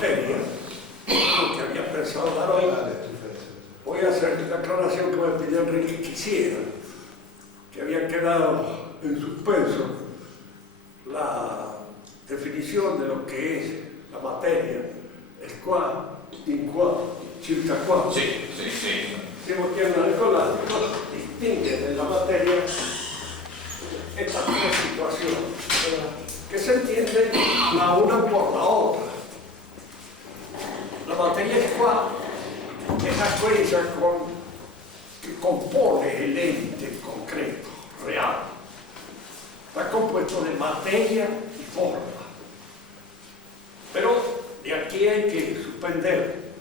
materia, lo que había pensado dar hoy, voy a hacer la aclaración que me pidió Enrique que hiciera, que había quedado en suspenso la definición de lo que es la materia, es qua, in qua, circa qua. Sí. Digo que en el escolástico distingue de la materia estas tres situaciones que se entienden la una por la otra. La materia es qua, es aquella que compone el ente concreto, real. Está compuesto de materia y forma. Pero de aquí hay que suspender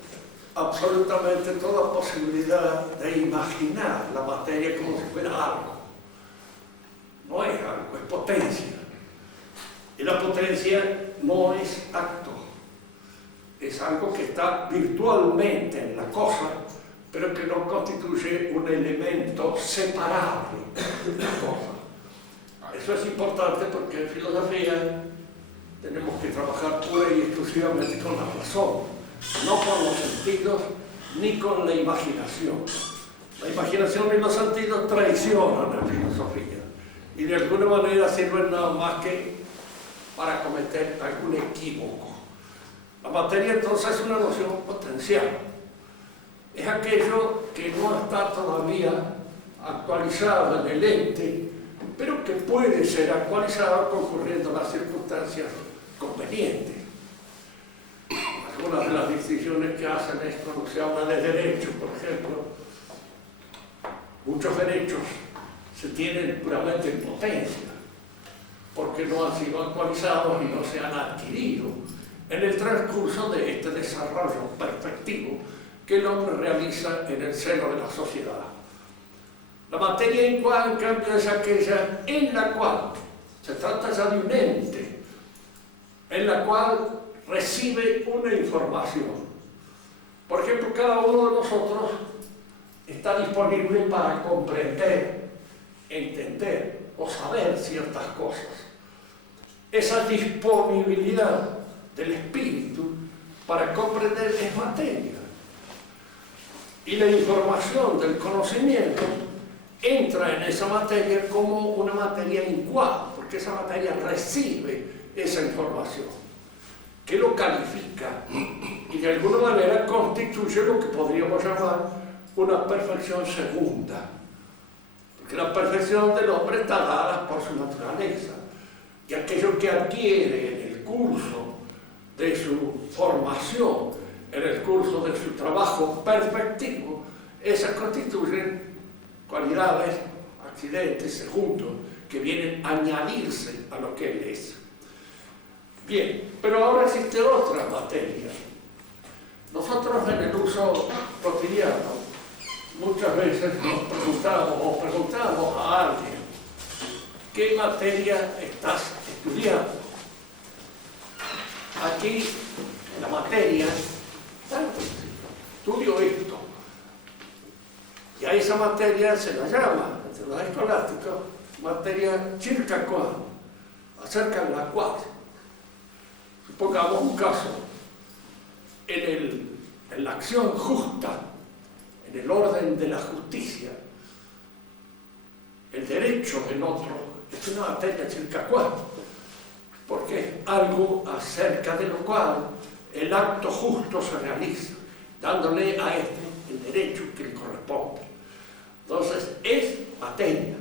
absolutamente toda posibilidad de imaginar la materia como si fuera algo. No es algo, es potencia. Y la potencia no es acto. Es algo que está virtualmente en la cosa, pero que no constituye un elemento separable de la cosa. Eso es importante porque en filosofía tenemos que trabajar pura y exclusivamente con la razón, no con los sentidos ni con la imaginación. La imaginación y los sentidos traicionan la filosofía y de alguna manera sirven nada más que para cometer algún equívoco. La materia entonces es una noción potencial. Es aquello que no está todavía actualizado en el ente, pero que puede ser actualizado concurriendo las circunstancias convenientes. Algunas de las distinciones que hacen es cuando se habla de derechos, por ejemplo. Muchos derechos se tienen puramente en potencia, porque no han sido actualizados y no se han adquirido en el transcurso de este desarrollo perfectivo que el hombre realiza en el seno de la sociedad. La materia en cual, en cambio, es aquella en la cual se trata ya de un ente, en la cual recibe una información. Por ejemplo, cada uno de nosotros está disponible para comprender, entender o saber ciertas cosas. Esa disponibilidad del espíritu para comprender es materia. Y la información del conocimiento entra en esa materia como una materia incuada, porque esa materia recibe esa información, que lo califica y de alguna manera constituye lo que podríamos llamar una perfección segunda. Porque la perfección del hombre está dada por su naturaleza, y aquello que adquiere en el curso de su formación, en el curso de su trabajo perfectivo, esas constituyen cualidades, accidentes, segundos, que vienen a añadirse a lo que él es. Bien, pero ahora existe otra materia. Nosotros en el uso cotidiano muchas veces nos preguntamos a alguien: ¿qué materia estás estudiando? Aquí, en la materia, estudio esto. Y a esa materia se la llama, entre los escolásticos, materia circa qua, acerca de la cual. Supongamos un caso, en la acción justa, en el orden de la justicia, el derecho del otro es una materia circa qua, porque es algo acerca de lo cual el acto justo se realiza, dándole a este el derecho que le corresponde. Entonces, es materia,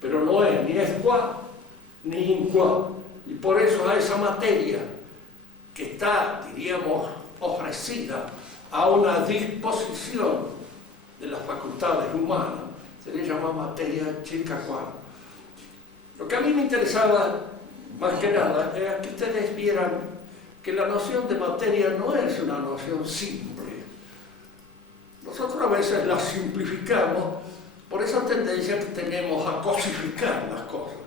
pero no es ni es qua ni in qua. Y por eso a esa materia que está, diríamos, ofrecida a una disposición de las facultades humanas, se le llama materia circa qua. Lo que a mí me interesaba más que nada era que ustedes vieran que la noción de materia no es una noción simple. Nosotros a veces la simplificamos por esa tendencia que tenemos a cosificar las cosas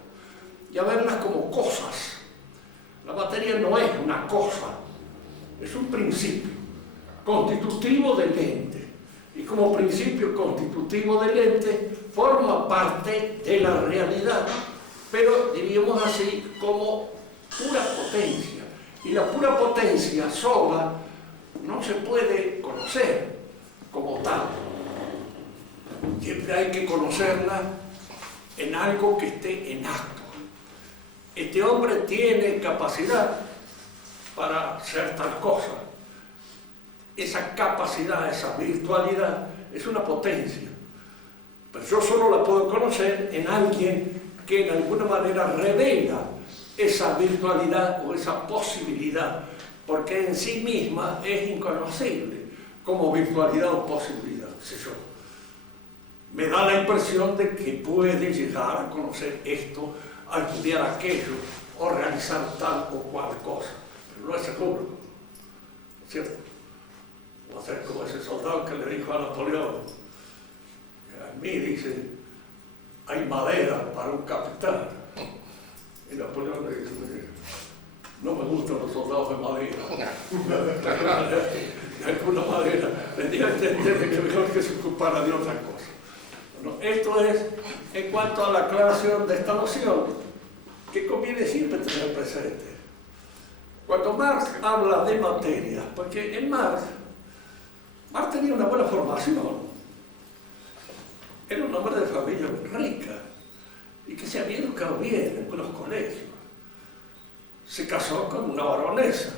y a verlas como cosas. La materia no es una cosa, es un principio constitutivo del ente, y como principio constitutivo del ente forma parte de la realidad, pero diríamos así como pura potencia. Y la pura potencia sola no se puede conocer como tal. Siempre hay que conocerla en algo que esté en acto. Este hombre tiene capacidad para hacer tal cosa. Esa capacidad, esa virtualidad, es una potencia. Pero yo solo la puedo conocer en alguien que en alguna manera revela esa virtualidad o esa posibilidad, porque en sí misma es inconocible como virtualidad o posibilidad, qué sé yo. Me da la impresión de que puede llegar a conocer esto, a estudiar aquello, o realizar tal o cual cosa, pero no es seguro, ¿cierto? Va a ser como ese soldado que le dijo a Napoleón, a mí dice, hay madera para un capitán. Y Napoleón le dice, no me gustan los soldados de madera. Alguna madera. Le dio a entender que mejor que se ocupara de otra cosa. Bueno, esto es en cuanto a la aclaración de esta noción, que conviene siempre tener presente. Cuando Marx habla de materia, porque en Marx tenía una buena formación. Era un hombre de familia muy rica y que se había educado bien en buenos colegios. Se casó con una baronesa,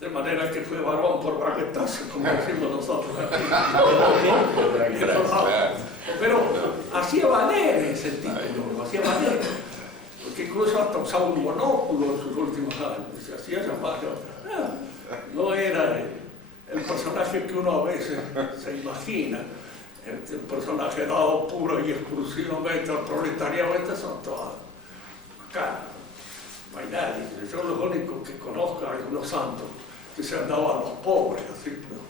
de manera que fue varón por braguetazo, como decimos nosotros aquí. Pero hacía valer ese título, lo hacía valer, porque incluso hasta usaba un monóculo en sus últimos años, se hacía llamar. No era el personaje que uno a veces se imagina. El personaje dado puro y exclusivamente al proletariado, estas son todas acá. No hay nadie. Yo los únicos que conozco, algunos santos, que se han dado a los pobres, así, pero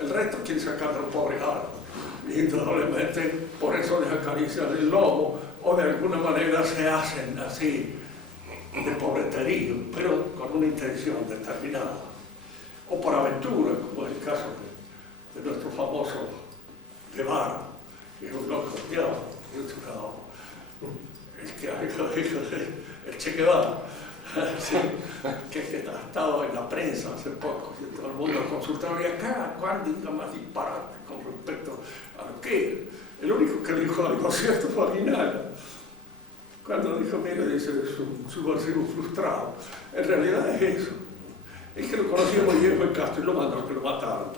el resto quiere sacar a los pobres algo. Y indudablemente por eso les acarician el lomo, o de alguna manera se hacen así, de pobreterío, pero con una intención determinada. O por aventura, como es el caso de nuestro famoso Guevara, que es un loco de diablo, el Che Guevara, sí, que ha estado en la prensa hace poco, y todo el mundo consultaba, y acá, ¿cuál diga más disparate con respecto a lo que era? El único que dijo algo cierto fue Aguinaldo. Cuando dijo, mire, dice, su versión frustrado. En realidad es eso. Es que lo conocía muy bien el Castro y lo mandaron que lo mataron,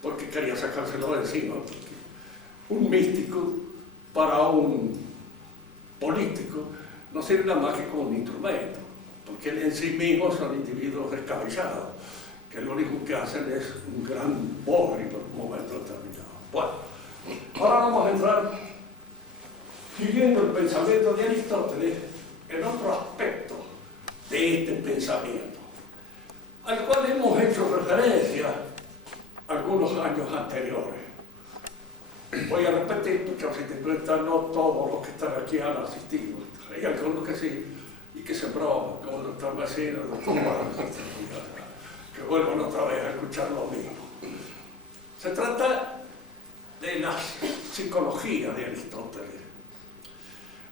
porque quería sacárselo de encima. Un místico para un político no sirve nada más que como un instrumento, porque él en sí mismo son individuos descabellados, que lo único que hacen es un gran bodrio por un momento determinado. Bueno, ahora vamos a entrar, siguiendo el pensamiento de Aristóteles, en otro aspecto de este pensamiento, al cual hemos hecho referencia algunos años anteriores. Voy a repetir, porque si te cuenta, no todos los que están aquí han asistido. Hay algunos que sí, y que se proban, como el doctor Messina, el doctor Vargas, que vuelvan otra vez a escuchar lo mismo. Se trata de la psicología de Aristóteles.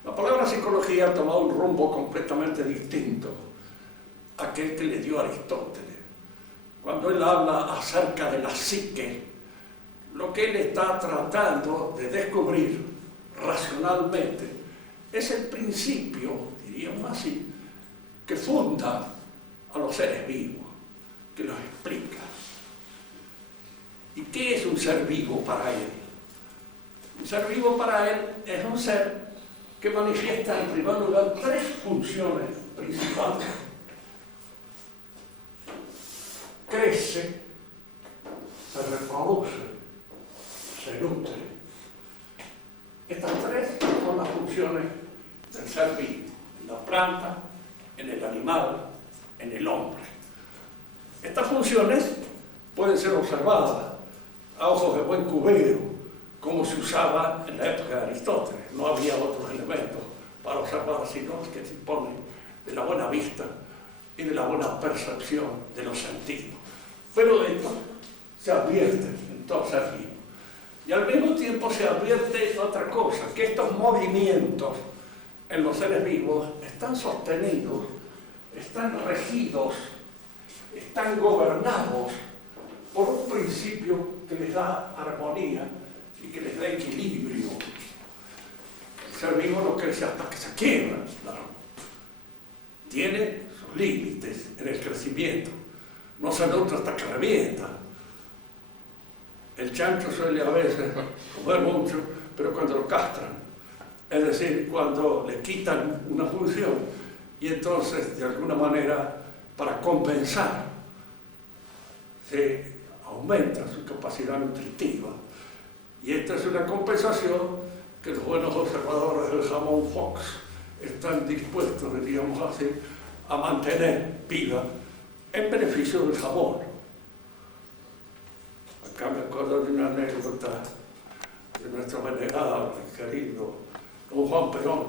La palabra psicología ha tomado un rumbo completamente distinto a aquel que le dio Aristóteles. Cuando él habla acerca de la psique, lo que él está tratando de descubrir racionalmente es el principio, diríamos así, que funda a los seres vivos, que los explica. ¿Y qué es un ser vivo para él? Un ser vivo para él es un ser que manifiesta en primer lugar tres funciones principales. Crece, se reproduce, se nutre. Estas tres son las funciones del ser vivo, en la planta, en el animal, en el hombre. Estas funciones pueden ser observadas a ojos de buen cubero, como se usaba en la época de Aristóteles. No había otros elementos para observar, sino que disponen de la buena vista y de la buena percepción de los sentidos. Pero esto se advierte en todo ser vivo. Y al mismo tiempo se advierte otra cosa, que estos movimientos en los seres vivos están sostenidos están regidos, están gobernados por un principio que les da armonía y que les da equilibrio. El ser vivo no crece hasta que se quiebra, claro. Tiene sus límites en el crecimiento, no se nutre hasta que revienta. El chancho suele a veces comer mucho, pero cuando lo castran, es decir, cuando le quitan una función y entonces de alguna manera para compensar se aumenta su capacidad nutritiva. Y esta es una compensación que los buenos observadores del jamón Fox están dispuestos, diríamos así, a mantener viva en beneficio del jamón. Acá me acuerdo de una anécdota de nuestro venerado y querido don Juan Perón,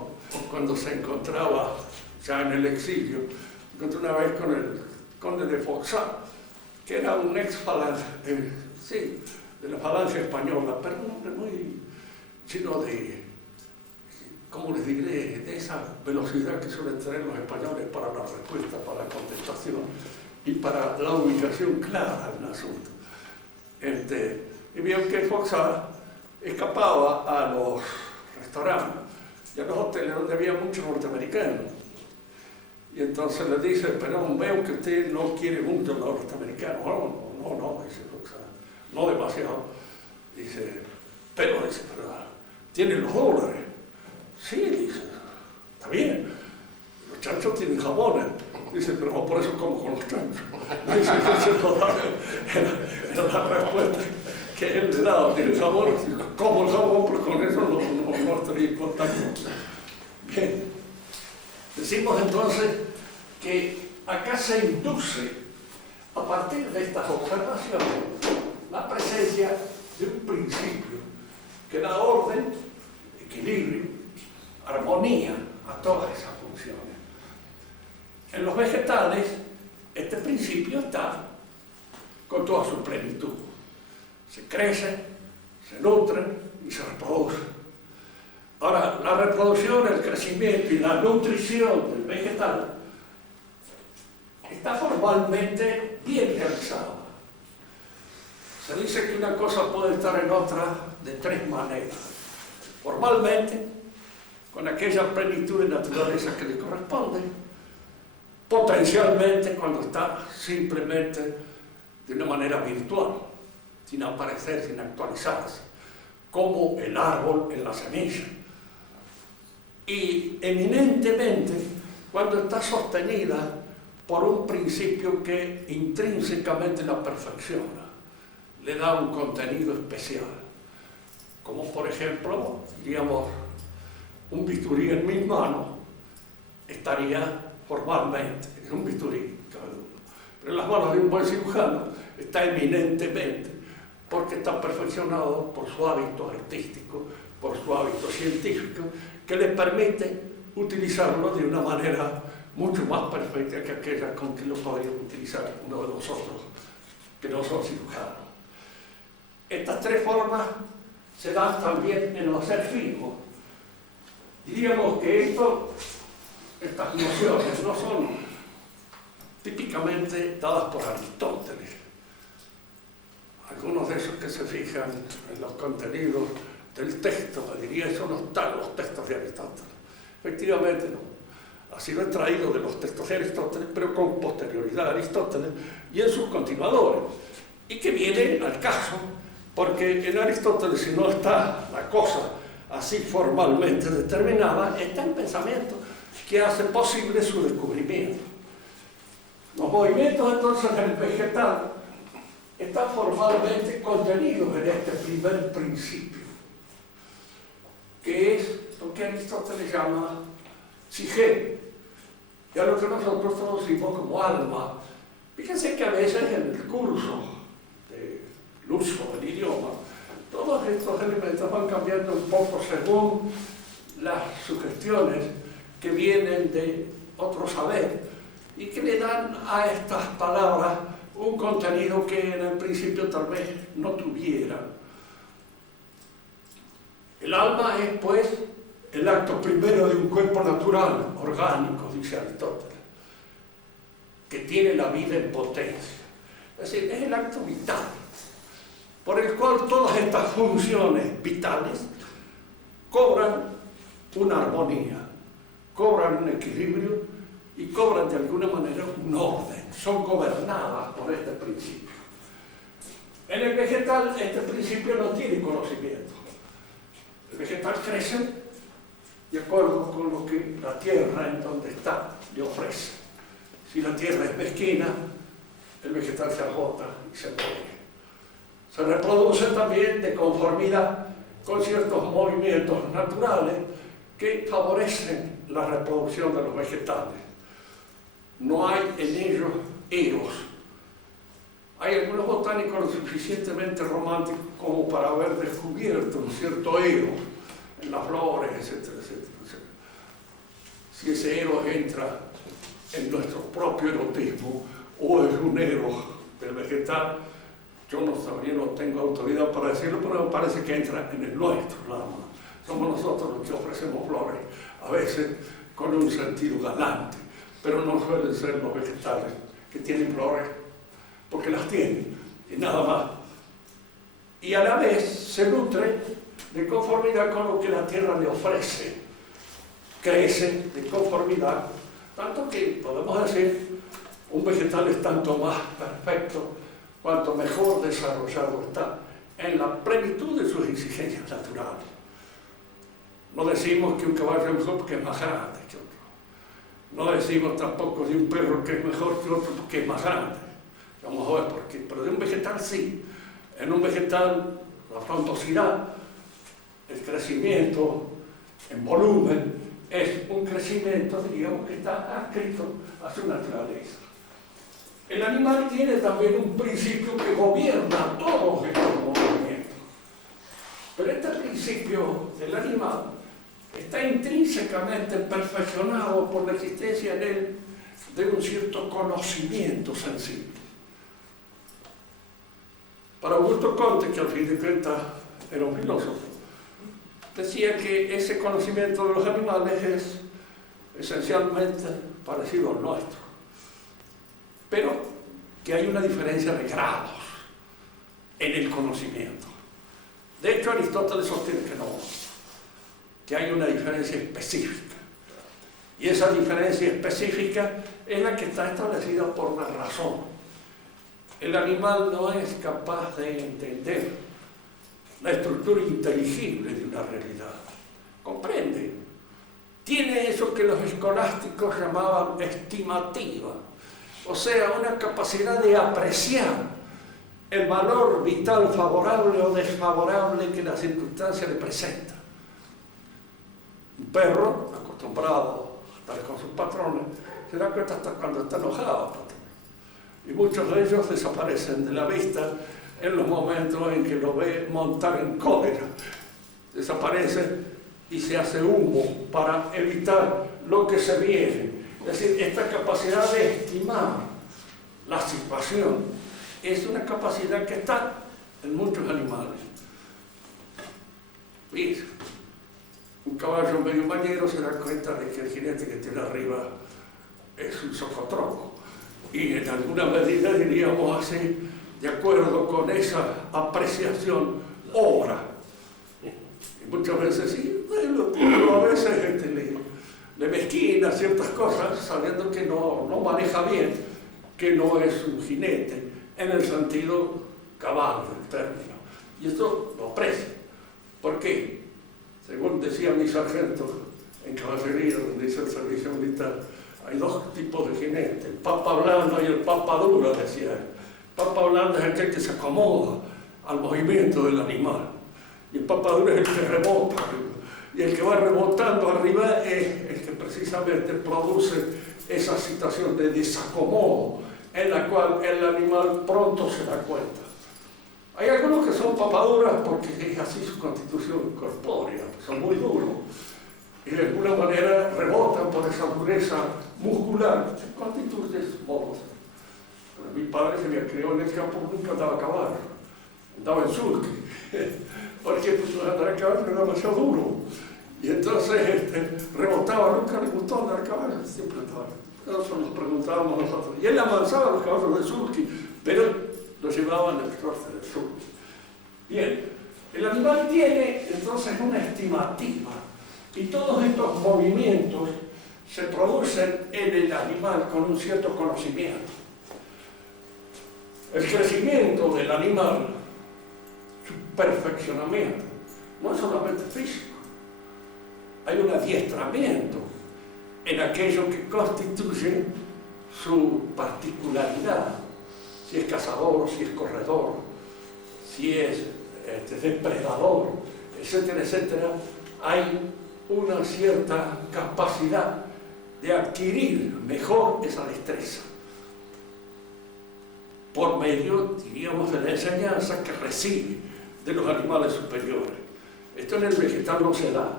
cuando se encontraba ya en el exilio, se encontró una vez con el conde de Foxá, que era un ex falange, sí, de la falange española, pero un hombre muy lleno de, ¿cómo les diré?, de esa velocidad que suelen tener los españoles para la respuesta, para la contestación y para la ubicación clara del asunto. Y vio que Foxá escapaba a los restaurantes y a los hoteles donde había muchos norteamericanos. Y entonces le dice, pero veo que usted no quiere mucho a los norteamericanos. No, dice Foxá, no demasiado. Dice, pero ¿tiene los dólares? Sí, dice, está bien. Los chanchos tienen jamones. Dice, pero no por eso como con los chanchos. Dice, era la respuesta que él le daba. Tiene jamón, como el jamón, pero con eso no estaría contando. Bien. Decimos entonces que acá se induce, a partir de estas observaciones, la presencia de un principio que da orden, equilibrio, armonía a todas esas funciones. En los vegetales, este principio está con toda su plenitud. Se crecen, se nutren y se reproducen. Ahora, la reproducción, el crecimiento y la nutrición del vegetal está formalmente bien realizada. Se dice que una cosa puede estar en otra de tres maneras. Formalmente, con aquella plenitud de naturaleza que le corresponde. Potencialmente, cuando está simplemente de una manera virtual, sin aparecer, sin actualizarse, como el árbol en la semilla. Y eminentemente cuando está sostenida por un principio que intrínsecamente la perfecciona, le da un contenido especial, como por ejemplo, digamos, un bisturí en mis manos estaría formalmente, es un bisturí, pero en las manos de un buen cirujano está eminentemente, porque está perfeccionado por su hábito artístico, por su hábito científico, que le permite utilizarlo de una manera mucho más perfecta que aquella con que lo podría utilizar uno de nosotros, que no son cirujanos. Estas tres formas se dan también en los seres vivos. Diríamos que estas nociones no son típicamente dadas por Aristóteles. Algunos de esos que se fijan en los contenidos del texto, diría, eso no están en los textos de Aristóteles. Efectivamente no. Ha sido extraído de los textos de Aristóteles, pero con posterioridad a Aristóteles y en sus continuadores. Y que viene al caso, porque en Aristóteles, si no está la cosa así formalmente determinada, está el pensamiento que hace posible su descubrimiento. Los movimientos entonces del vegetal están formalmente contenidos en este primer principio, que es lo que Aristóteles llama psique, y a lo que nosotros traducimos como alma. Fíjense que a veces en el curso del uso del idioma, todos estos elementos van cambiando un poco según las sugestiones que vienen de otro saber y que le dan a estas palabras un contenido que en el principio tal vez no tuviera. El alma es, pues, el acto primero de un cuerpo natural, orgánico, dice Aristóteles. que tiene la vida en potencia. Es decir, es el acto vital, por el cual todas estas funciones vitales cobran una armonía, cobran un equilibrio y cobran de alguna manera un orden, son gobernadas por este principio. En el vegetal este principio no tiene conocimiento. El vegetal crece de acuerdo con lo que la tierra en donde está le ofrece. Si la tierra es mezquina, el vegetal se agota y se muere. Se reproduce también de conformidad con ciertos movimientos naturales que favorecen la reproducción de los vegetales. No hay en ellos eros. Hay algunos botánicos lo suficientemente románticos como para haber descubierto un cierto eros en las flores, etcétera, etcétera, etcétera. Si ese eros entra en nuestro propio erotismo o es un eros del vegetal, yo no sabría, no tengo autoridad para decirlo, pero me parece que entra en el nuestro, nada más. Somos nosotros los que ofrecemos flores, a veces con un sentido galante, pero no suelen ser los vegetales que tienen flores, porque las tienen, y nada más. Y a la vez se nutre de conformidad con lo que la tierra le ofrece. Crece de conformidad, tanto que podemos decir, un vegetal es tanto más perfecto cuanto mejor desarrollado está en la plenitud de sus exigencias naturales. No decimos que un caballo es mejor porque es más grande que otro. No decimos tampoco de un perro que es mejor que otro porque es más grande. Vamos a ver por qué. Pero de un vegetal sí. En un vegetal la frondosidad, el crecimiento en volumen, es un crecimiento, digamos, que está adscrito a su naturaleza. El animal tiene también un principio que gobierna todos estos movimientos. Pero este principio del animal está intrínsecamente perfeccionado por la existencia en él de un cierto conocimiento sensible. Para Augusto Comte, que al fin de cuentas era un filósofo, decía que ese conocimiento de los animales es esencialmente parecido al nuestro, pero que hay una diferencia de grados en el conocimiento. De hecho, Aristóteles sostiene que no, que hay una diferencia específica. Y esa diferencia específica es la que está establecida por la razón. El animal no es capaz de entender la estructura inteligible de una realidad. Comprende. Tiene eso que los escolásticos llamaban estimativa, o sea, una capacidad de apreciar el valor vital favorable o desfavorable que la circunstancia le presenta. Un perro, acostumbrado a estar con sus patrones, se da cuenta hasta cuando está enojado. Y muchos de ellos desaparecen de la vista en los momentos en que lo ve montar en cólera. Desaparece y se hace humo para evitar lo que se viene. Es decir, esta capacidad de estimar la situación es una capacidad que está en muchos animales. ¿Ves? Un caballo medio mañero se da cuenta de que el jinete que tiene arriba es un socotroco. Y en alguna medida, diríamos así, de acuerdo con esa apreciación, obra. Y muchas veces sí, bueno, a veces le mezquina ciertas cosas sabiendo que no maneja bien, que no es un jinete en el sentido cabal del término. Y esto lo aprecia. ¿Por qué? Según decía mi sargento en caballería, donde hice el servicio militar, hay dos tipos de jinetes, el papa blando y el papa duro, decía él. El papa blando es aquel que se acomoda al movimiento del animal. Y el papa duro es el que rebota. Y el que va rebotando arriba es el que precisamente produce esa situación de desacomodo en la cual el animal pronto se da cuenta. Hay algunos que son papaduras porque es así su constitución corpórea, son muy duros. Y de alguna manera rebotan por esa dureza muscular, se constituyen modos. Mi padre se me crió en el campo, nunca andaba a caballo, andaba en surque, porque pues andar a caballo era demasiado duro. Y entonces rebotaba, nunca le gustó andar a caballo, siempre andaba. Nosotros nos preguntábamos nosotros. Y él avanzaba los caballos de sulky, pero los llevaban al troce del sur. Bien, el animal tiene entonces una estimativa y todos estos movimientos se producen en el animal con un cierto conocimiento. El crecimiento del animal, su perfeccionamiento, no es solamente físico, hay un adiestramiento en aquello que constituye su particularidad, si es cazador, si es corredor, si es depredador, etcétera, etcétera. Hay una cierta capacidad de adquirir mejor esa destreza por medio, diríamos, de la enseñanza que recibe de los animales superiores. Esto en el vegetal no se da,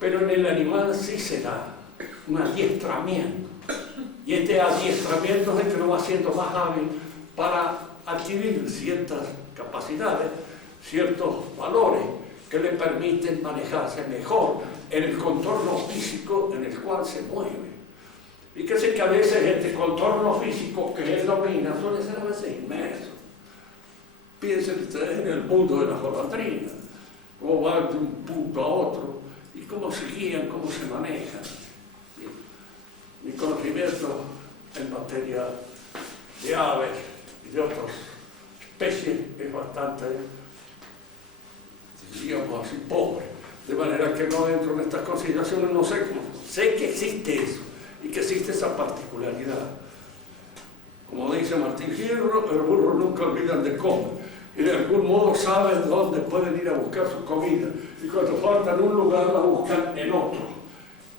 pero en el animal sí se da un adiestramiento. Y este adiestramiento es el que lo va haciendo más hábil para adquirir ciertas capacidades, ciertos valores que le permiten manejarse mejor en el contorno físico en el cual se mueve. Fíjense que a veces este contorno físico que él domina suele ser a veces inmenso. Piensen ustedes en el mundo de las golondrinas, cómo van de un punto a otro y cómo se guían, cómo se manejan. Mi conocimiento en materia de aves y de otras especies es bastante, diríamos así, pobre. De manera que no entro en estas consideraciones, no sé cómo. Sé que existe eso y que existe esa particularidad. Como dice Martín Fierro, el burro nunca olvidan de comer. Y de algún modo saben dónde pueden ir a buscar su comida. Y cuando faltan un lugar, la buscan en otro.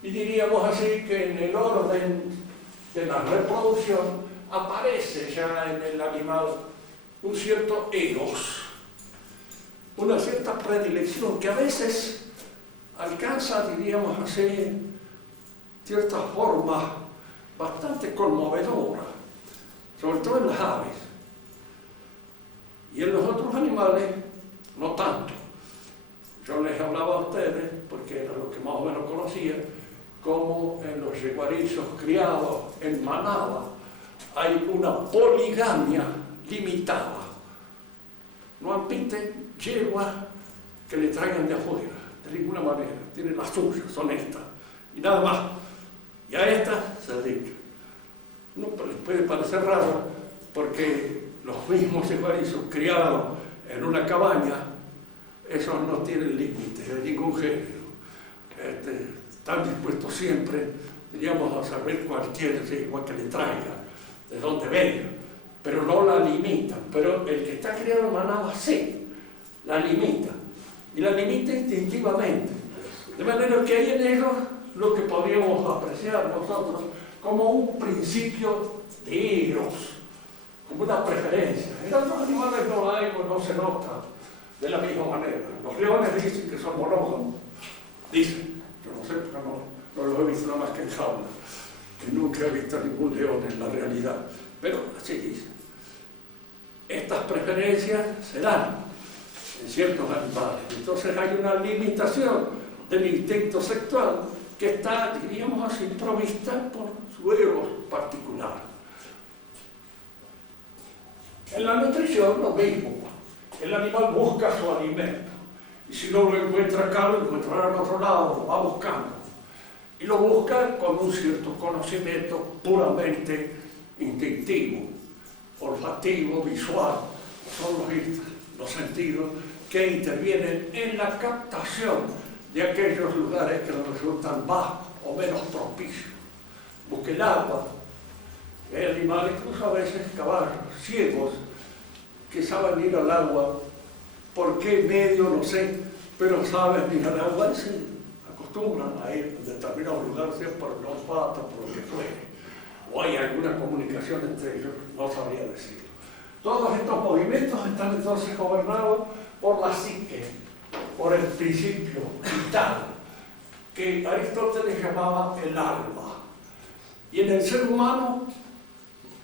Y diríamos así que en el orden de la reproducción aparece ya en el animal un cierto eros, una cierta predilección que a veces alcanza, diríamos así, cierta forma bastante conmovedora, sobre todo en las aves. Y en los otros animales, no tanto. Yo les hablaba a ustedes, porque era lo que más o menos conocía, como en los yeguarizos criados en manada hay una poligamia limitada. No admiten yeguas que le traigan de afuera, de ninguna manera. Tienen las suyas, son estas, y nada más. Y a estas se dedican. No les puede parecer raro, porque los mismos yeguarizos criados en una cabaña, esos no tienen límites de ningún género. Están dispuestos siempre, diríamos, a saber cualquier yegua que le traiga, de dónde venga, pero no la limitan. Pero el que está criado en manada sí, la limita, y la limita instintivamente. De manera que hay en ellos lo que podríamos apreciar nosotros como un principio de eros, como una preferencia. En otros animales no hay, o no se nota de la misma manera. Los leones dicen que son monógamos, dicen. Yo no sé, porque no los he visto nada más que en jaula, que nunca he visto a ningún león en la realidad, pero así dicen. Estas preferencias se dan en ciertos animales, entonces hay una limitación del instinto sexual que está, diríamos así, provista por su eros particular. En la nutrición lo mismo, el animal busca su alimento. Y si no lo encuentra acá, lo encontrará en otro lado, lo va buscando. Y lo busca con un cierto conocimiento puramente instintivo, olfativo, visual. Son los sentidos que intervienen en la captación de aquellos lugares que le resultan más o menos propicios. Busca el agua. Hay animales, incluso a veces caballos ciegos, que saben ir al agua. ¿Por qué medio? No sé, pero saben ir al agua y se acostumbran a ir a determinados lugares, sea por el olfato, por lo que fuere. O hay alguna comunicación entre ellos, no sabría decirlo. Todos estos movimientos están entonces gobernados por la psique, por el principio vital, que Aristóteles llamaba el alma. Y en el ser humano,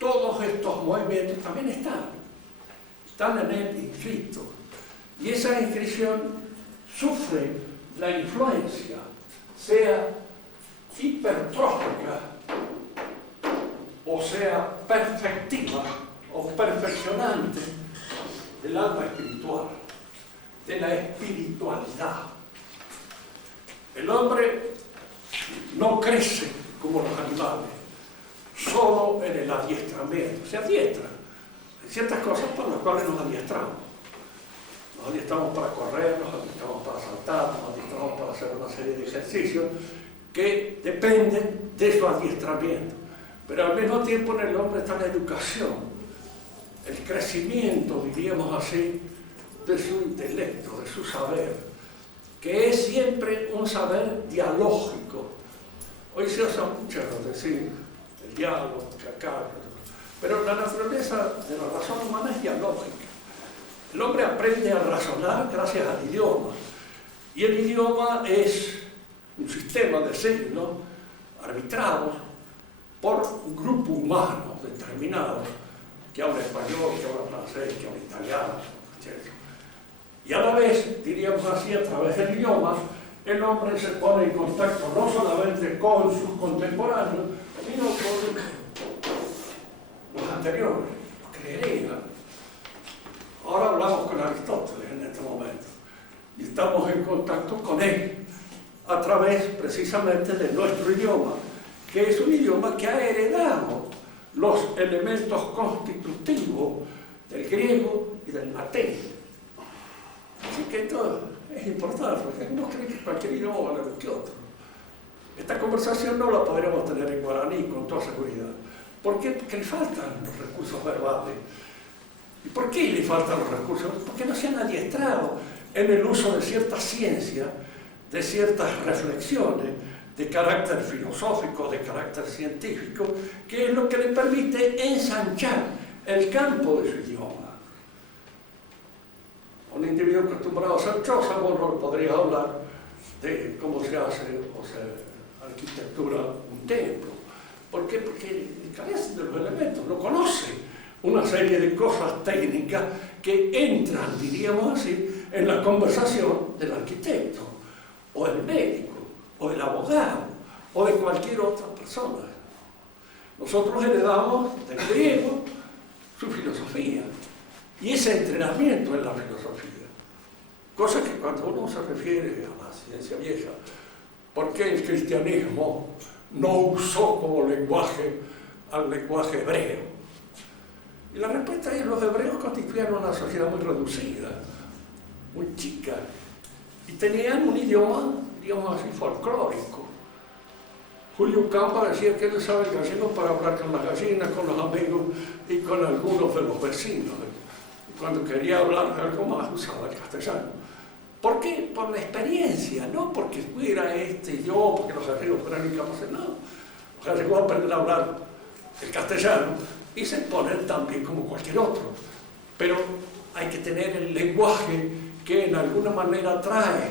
todos estos movimientos también están en él inscritos. Y esa inscripción sufre la influencia, sea hipertrófica o sea, perfectiva o perfeccionante del alma espiritual, de la espiritualidad. El hombre no crece como los animales, solo en el adiestramiento. Se adiestra en ciertas cosas por las cuales nos adiestramos. Nos adiestramos para correr, nos adiestramos para saltar, nos adiestramos para hacer una serie de ejercicios que dependen de su adiestramiento. Pero al mismo tiempo en el hombre está la educación, el crecimiento, diríamos así, de su intelecto, de su saber, que es siempre un saber dialógico. Hoy se usa mucho decir el diálogo, que acá, pero la naturaleza de la razón humana es dialógica. El hombre aprende a razonar gracias al idioma, y el idioma es un sistema de signos arbitrados por un grupo humano determinado que habla español, que habla francés, que habla italiano, etc. Y a la vez, diríamos así, a través del idioma, el hombre se pone en contacto no solamente con sus contemporáneos, sino con los anteriores, los que heredan. Ahora hablamos con Aristóteles en este momento y estamos en contacto con él a través precisamente de nuestro idioma, que es un idioma que ha heredado los elementos constitutivos del griego y del latín. Así que esto es importante, porque algunos creen que cualquier idioma vale más que otro. Esta conversación no la podríamos tener en guaraní con toda seguridad. ¿Por qué? Porque le faltan los recursos verbales. ¿Y por qué le faltan los recursos? Porque no se han adiestrado en el uso de cierta ciencia, de ciertas reflexiones de carácter filosófico, de carácter científico, que es lo que le permite ensanchar el campo de su idioma. Un individuo acostumbrado a ser choza, vos no podría hablar de cómo se hace arquitectura un templo. ¿Por qué? Porque carece de los elementos, no conoce una serie de cosas técnicas que entran, diríamos así, en la conversación del arquitecto, o del médico, o del abogado, o de cualquier otra persona. Nosotros heredamos del griego su filosofía, y ese entrenamiento en la filosofía. Cosa que cuando uno se refiere a la ciencia vieja, ¿por qué el cristianismo no usó como lenguaje al lenguaje hebreo? Y la respuesta es que los hebreos constituían una sociedad muy reducida, muy chica, y tenían un idioma, digamos así, folclórico. Julio Campa decía que él usaba el gallego para hablar con las gallinas, con los amigos y con algunos de los vecinos. Cuando quería hablar de algo más, usaba el castellano. ¿Por qué? Por la experiencia, no porque fuera este idioma, porque los gallegos fueran incapaces, no. Los gallegos aprenden a hablar el castellano y se ponen también como cualquier otro. Pero hay que tener el lenguaje que en alguna manera trae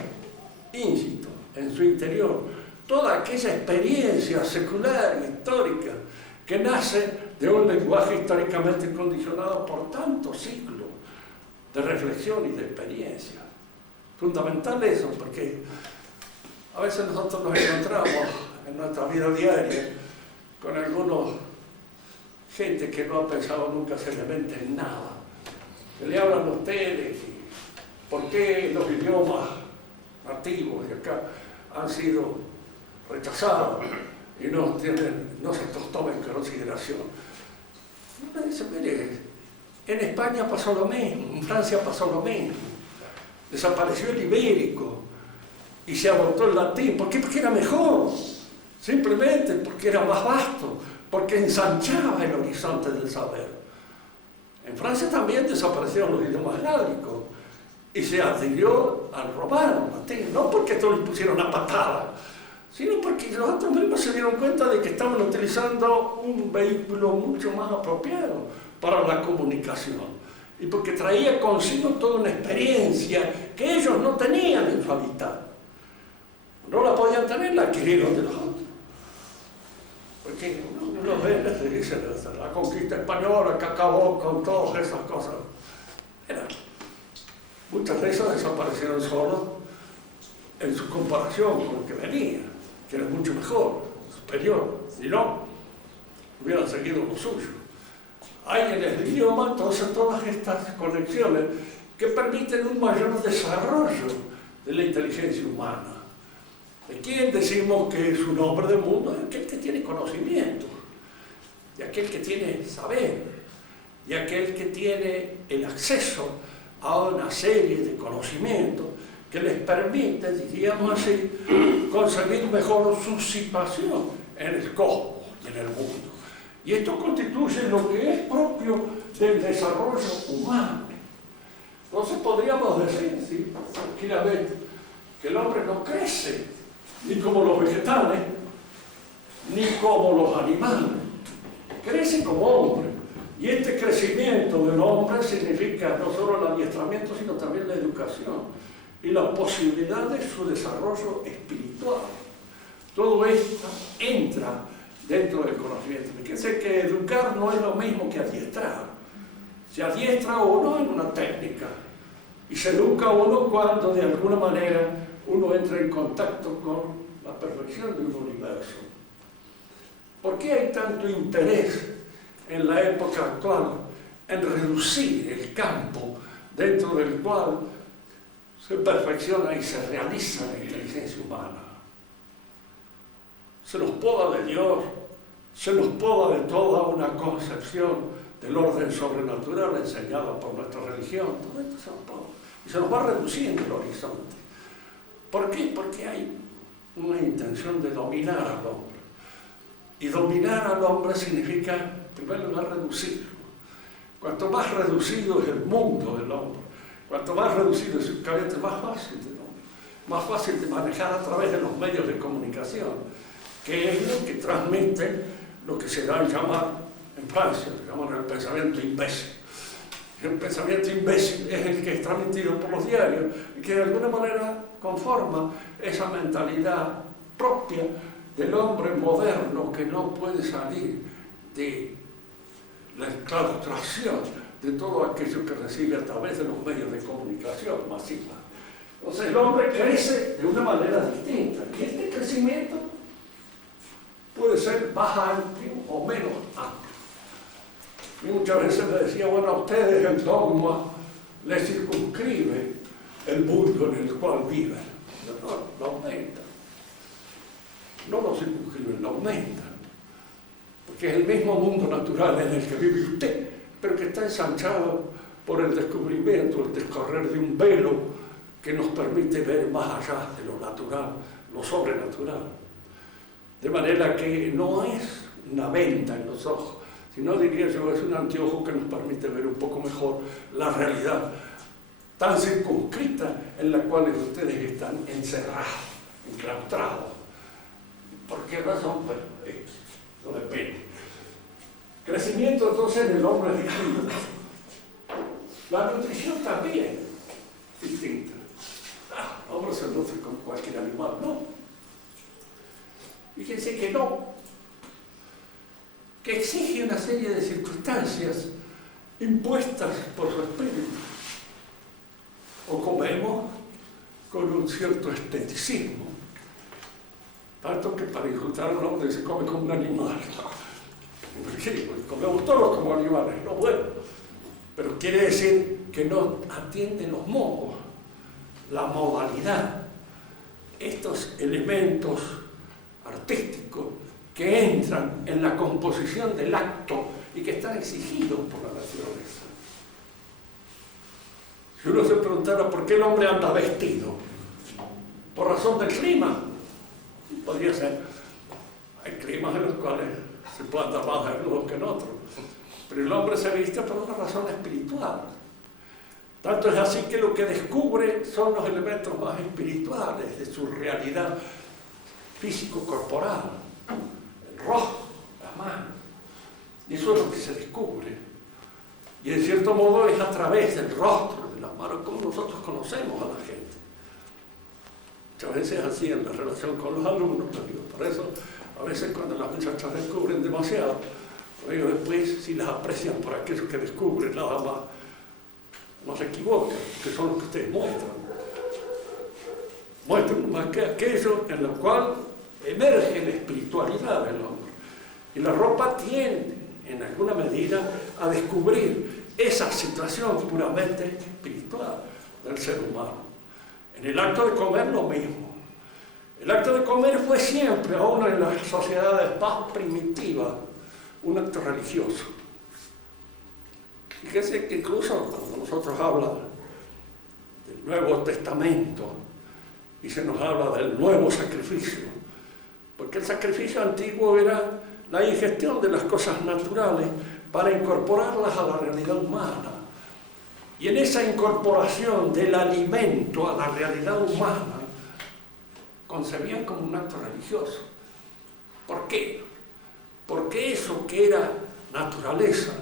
íncito en su interior toda aquella experiencia secular y histórica que nace de un lenguaje históricamente condicionado por tantos siglos de reflexión y de experiencia. Fundamental eso, porque a veces nosotros nos encontramos en nuestra vida diaria con algunos gente que no ha pensado nunca seriamente en nada, que le hablan a ustedes y por qué los idiomas nativos de acá han sido rechazados y no se los toman en consideración. Uno dice, mire, en España pasó lo mismo, en Francia pasó lo mismo. Desapareció el ibérico y se adoptó el latín. ¿Por qué? Porque era mejor, simplemente porque era más vasto, porque ensanchaba el horizonte del saber. En Francia también desaparecieron los idiomas gálicos y se adhirió al romano, latín, no porque esto le pusieron una patada, sino porque los otros mismos se dieron cuenta de que estaban utilizando un vehículo mucho más apropiado para la comunicación y porque traía consigo toda una experiencia que ellos no tenían en su hábitat. No la podían tener, la adquirieron de los otros. Porque uno ve, les dice, la conquista española que acabó con todas esas cosas. Muchas de esas desaparecieron solo en su comparación con lo que venía, que era mucho mejor, superior. Y no, hubieran seguido lo suyo. Hay en el idioma entonces todas estas conexiones que permiten un mayor desarrollo de la inteligencia humana. ¿De quién decimos que es un hombre del mundo? Aquel que tiene conocimiento, y aquel que tiene saber, y aquel que tiene el acceso a una serie de conocimientos que les permite, diríamos así, conseguir mejor su situación en el cosmos y en el mundo. Y esto constituye lo que es propio del desarrollo humano. Entonces podríamos decir, sí, tranquilamente, que el hombre no crece ni como los vegetales, ni como los animales. Crece como hombre. Y este crecimiento del hombre significa no solo el adiestramiento, sino también la educación y la posibilidad de su desarrollo espiritual. Todo esto entra dentro del conocimiento. Fíjense que educar no es lo mismo que adiestrar. Se adiestra uno en una técnica y se educa uno cuando de alguna manera uno entra en contacto con la perfección de un universo. ¿Por qué hay tanto interés en la época actual en reducir el campo dentro del cual se perfecciona y se realiza la inteligencia humana? Se nos poda de Dios, se nos poda de toda una concepción del orden sobrenatural enseñada por nuestra religión, todo esto se nos poda y se nos va reduciendo el horizonte. ¿Por qué? Porque hay una intención de dominar al hombre. Y dominar al hombre significa, en primer lugar, reducirlo. Cuanto más reducido es el mundo del hombre, cuanto más reducido es su carácter, más fácil de manejar a través de los medios de comunicación, que es lo que transmiten lo que se da a llamar, en Francia, se llama el pensamiento imbécil. El pensamiento imbécil es el que es transmitido por los diarios y que de alguna manera conforma esa mentalidad propia del hombre moderno que no puede salir de la enclaustración de todo aquello que recibe a través de los medios de comunicación masiva. Entonces el hombre crece de una manera distinta y este crecimiento puede ser más amplio o menos amplio. Y muchas veces me decía, bueno, a ustedes el dogma les circunscribe el mundo en el cual viven. No, lo aumentan. No lo circunscriben, lo aumentan. Porque es el mismo mundo natural en el que vive usted, pero que está ensanchado por el descubrimiento, el descorrer de un velo que nos permite ver más allá de lo natural, lo sobrenatural. De manera que no es una venda en los ojos, sino diría yo, es un anteojo que nos permite ver un poco mejor la realidad tan circunscrita en la cual ustedes están encerrados, enclaustrados. ¿Por qué razón? Bueno, eso depende. Crecimiento entonces en el hombre es distinto. La nutrición también es distinta. El hombre se nutre con cualquier animal, ¿no? Fíjense que no, que exige una serie de circunstancias impuestas por su espíritu. O comemos con un cierto esteticismo, tanto que para insultar al hombre se come como un animal. Sí, comemos todos como animales, no bueno, pero quiere decir que no atiende los modos, la modalidad, estos elementos artísticos que entran en la composición del acto y que están exigidos por la naturaleza. Si uno se preguntara por qué el hombre anda vestido, por razón del clima, podría ser. Hay climas en los cuales se puede andar más desnudos que en otros, pero el hombre se viste por una razón espiritual. Tanto es así que lo que descubre son los elementos más espirituales de su realidad físico-corporal, el rostro, las manos, y eso es lo que se descubre. Y en cierto modo es a través del rostro, de las manos, como nosotros conocemos a la gente. Muchas veces así en la relación con los alumnos, por eso a veces cuando las muchachas descubren demasiado, ellos después, si las aprecian por aquello que descubren, nada más, no se equivocan, que son los que ustedes muestran. Muestran más que aquello en lo cual emerge la espiritualidad del hombre. Y la ropa tiende, en alguna medida, a descubrir esa situación puramente espiritual del ser humano. En el acto de comer lo mismo. El acto de comer fue siempre, aún en las sociedades más primitivas, un acto religioso. Fíjense que incluso cuando nosotros hablamos del Nuevo Testamento y se nos habla del nuevo sacrificio, porque el sacrificio antiguo era la ingestión de las cosas naturales para incorporarlas a la realidad humana. Y en esa incorporación del alimento a la realidad humana, concebían como un acto religioso. ¿Por qué? Porque eso que era naturaleza,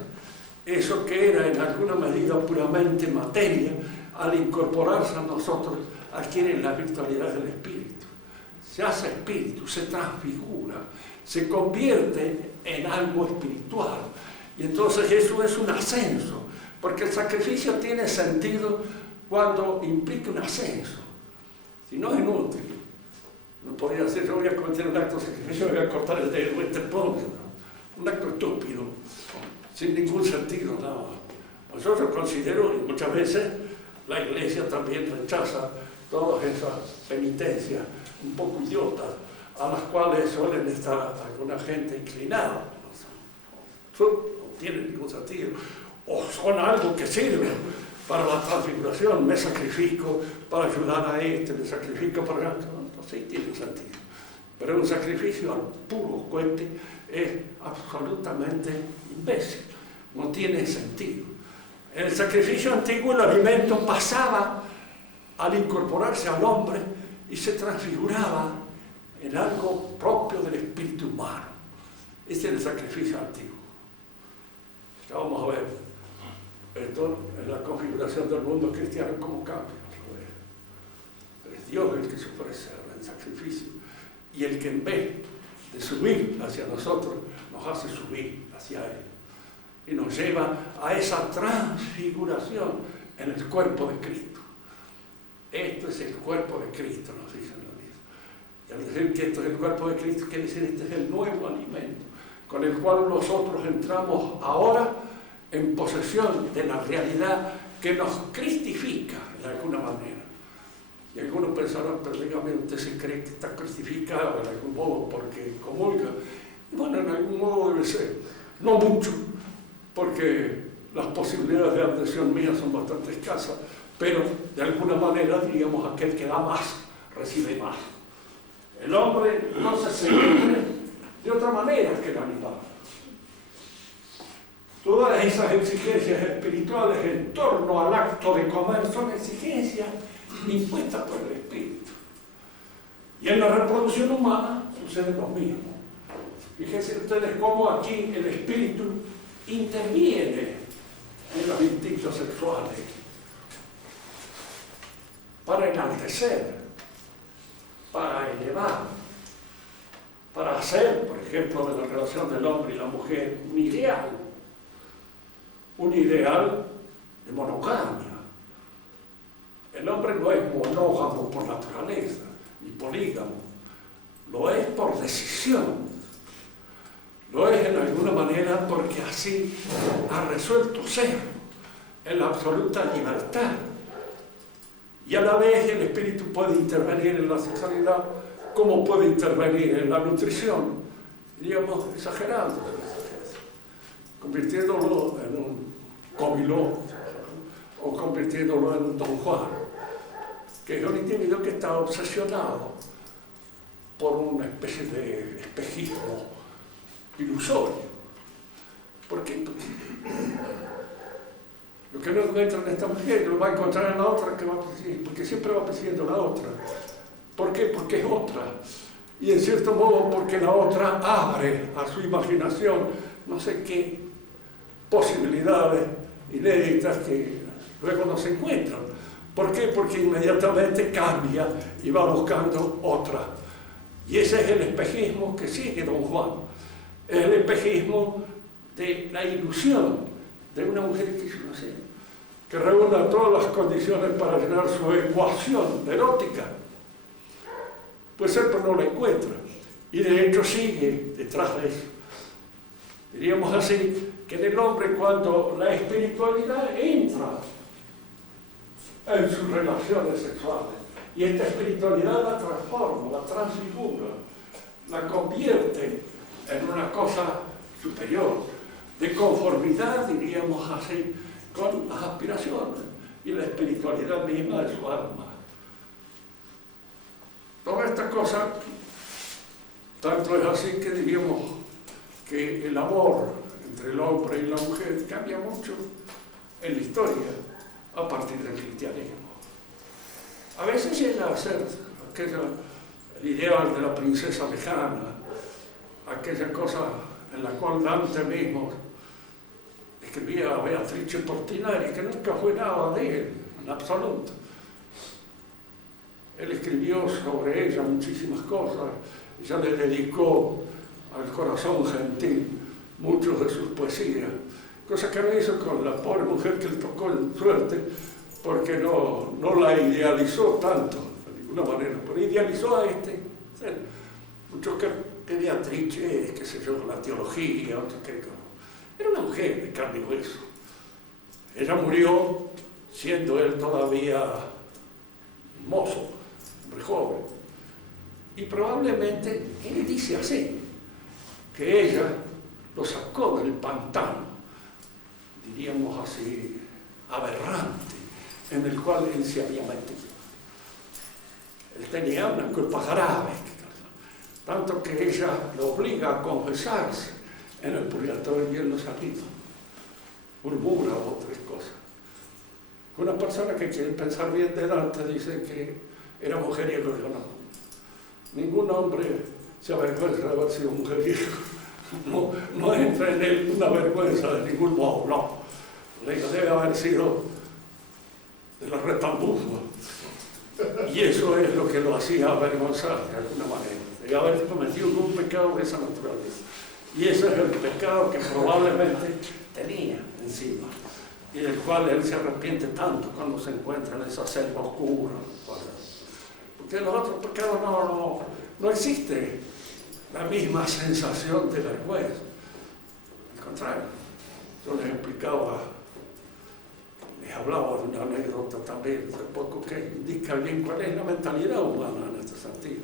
eso que era en alguna medida puramente materia, al incorporarse a nosotros, adquiere la virtualidad del espíritu. Se hace espíritu, se transfigura, se convierte en algo espiritual. Y entonces eso es un ascenso, porque el sacrificio tiene sentido cuando implica un ascenso. Si no es inútil. No podría decir, yo voy a cometer un acto de sacrificio, voy a cortar el dedo, este punto. Un acto estúpido, sin ningún sentido, nada más. Yo considero, y muchas veces la Iglesia también rechaza todas esas penitencias un poco idiotas, a las cuales suelen estar alguna gente inclinada. No tienen ningún sentido. O son algo que sirve para la transfiguración. Me sacrifico para ayudar a este, me sacrifico para acá. Sí tiene sentido, pero un sacrificio al puro cohete es absolutamente imbécil, no tiene sentido. En el sacrificio antiguo el alimento pasaba al incorporarse al hombre y se transfiguraba en algo propio del espíritu humano. Ese es el sacrificio antiguo. Ya vamos a ver esto en la configuración del mundo cristiano cómo cambia. Es Dios el que se ofrece el sacrificio y el que en vez de subir hacia nosotros nos hace subir hacia Él y nos lleva a esa transfiguración en el cuerpo de Cristo. Esto es el cuerpo de Cristo, nos dicen la Biblia. Y al decir que esto es el cuerpo de Cristo, quiere decir este es el nuevo alimento con el cual nosotros entramos ahora en posesión de la realidad que nos cristifica de alguna manera. Y algunos pensarán, pero dígame, usted se cree que está crucificado en algún modo porque comulga. Bueno, en algún modo debe ser. No mucho, porque las posibilidades de adhesión mías son bastante escasas, pero de alguna manera, diríamos, aquel que da más, recibe más. El hombre no se siente de otra manera que el animal. Todas esas exigencias espirituales en torno al acto de comer son exigencias impuestas por el espíritu. Y en la reproducción humana sucede lo mismo. Fíjense ustedes cómo aquí el espíritu interviene en los instintos sexuales para enaltecer, para elevar, para hacer, por ejemplo, de la relación del hombre y la mujer un ideal de monogamia. El hombre no es monógamo por naturaleza, ni polígamo, lo es por decisión, lo es en alguna manera porque así ha resuelto ser en la absoluta libertad. Y a la vez el espíritu puede intervenir en la sexualidad como puede intervenir en la nutrición, diríamos exagerando, convirtiéndolo en un comilón o convirtiéndolo en un Don Juan, que es un individuo que está obsesionado por una especie de espejismo ilusorio. ¿Por qué? Lo que no encuentra en esta mujer lo va a encontrar en la otra que va a perseguir, porque siempre va persiguiendo la otra. ¿Por qué? Porque es otra. Y en cierto modo porque la otra abre a su imaginación no sé qué posibilidades inéditas que luego no se encuentran. ¿Por qué? Porque inmediatamente cambia y va buscando otra. Y ese es el espejismo que sigue Don Juan. Es el espejismo de la ilusión de una mujer que reúna todas las condiciones para llenar su ecuación erótica. Pues él no la encuentra. Y de hecho sigue detrás de eso. Diríamos así, que en el hombre cuando la espiritualidad entra en sus relaciones sexuales, y esta espiritualidad la transforma, la transfigura, la convierte en una cosa superior, de conformidad, diríamos así, con las aspiraciones y la espiritualidad misma de su alma. Toda esta cosa, tanto es así que diríamos que el amor entre el hombre y la mujer cambia mucho en la historia a partir del cristianismo. A veces llega a ser el ideal de la princesa lejana, aquella cosa en la cual Dante mismo escribía a Beatrice Portinari, que nunca fue nada de él, en absoluto. Él escribió sobre ella muchísimas cosas, ella le dedicó al corazón gentil muchos de sus poesías, cosa que no hizo con la pobre mujer que le tocó en suerte, porque no la idealizó tanto, de ninguna manera, pero idealizó a muchos que Beatrice, qué sé yo, la teología, otros que era una mujer de carne y hueso. Ella murió siendo él todavía mozo, hombre joven, y probablemente él dice así, que ella lo sacó del pantano, diríamos así, aberrante, en el cual él se había metido. Él tenía una culpa grave, tanto que ella lo obliga a confesarse en el purgatorio y él no se ha ido. Murmura otras cosas. Una persona que quiere pensar bien de Dante dice que era mujeriego. Yo no. Ningún hombre se avergüenza de haber sido mujeriego. No entra en él una vergüenza de ningún modo, no. Debe haber sido de la retambuzua. Y eso es lo que lo hacía avergonzar de alguna manera, de haber cometido un pecado de esa naturaleza. Y ese es el pecado que probablemente tenía encima, y del cual él se arrepiente tanto cuando se encuentra en esa selva oscura. Porque en los otros pecados no existe la misma sensación de vergüenza. Al contrario, yo les hablaba de una anécdota también hace poco que indica bien cuál es la mentalidad humana en este sentido.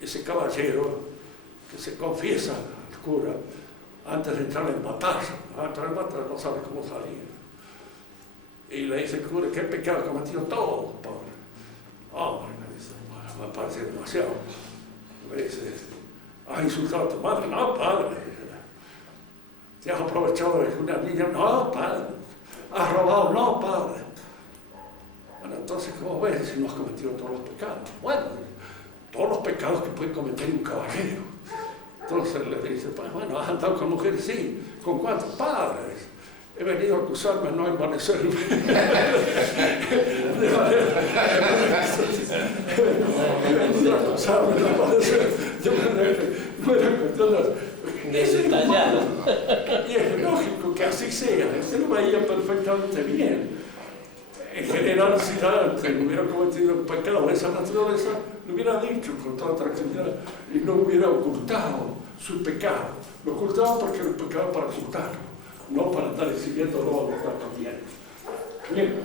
Ese caballero que se confiesa al cura antes de entrar en batalla, no sabe cómo salir. Y le dice el cura, ¿qué pecado cometió todo, padre? Hombre, me dice, me parece demasiado. Me dice, ¿has insultado a tu madre? No, padre. ¿Te has aprovechado de una niña? No, padre. ¿Has robado? No, padre. Bueno, entonces, ¿cómo ves si no has cometido todos los pecados? Bueno, todos los pecados que puede cometer un caballero. Entonces le dice, pues bueno, ¿has andado con mujeres? Sí. ¿Con cuántos? Padres. He venido a acusarme, no a envanecerme. He venido a acusarme, no a envanecerme. No era cuestión de... Y es lógico que así sea. Él lo veía perfectamente bien. En general, si Dante hubiera cometido un pecado de esa naturaleza, lo hubiera dicho con toda tranquilidad y no hubiera ocultado su pecado. Lo ocultaba porque era un pecado para ocultarlo, no para estar exhibiéndolo a los que también. Bien,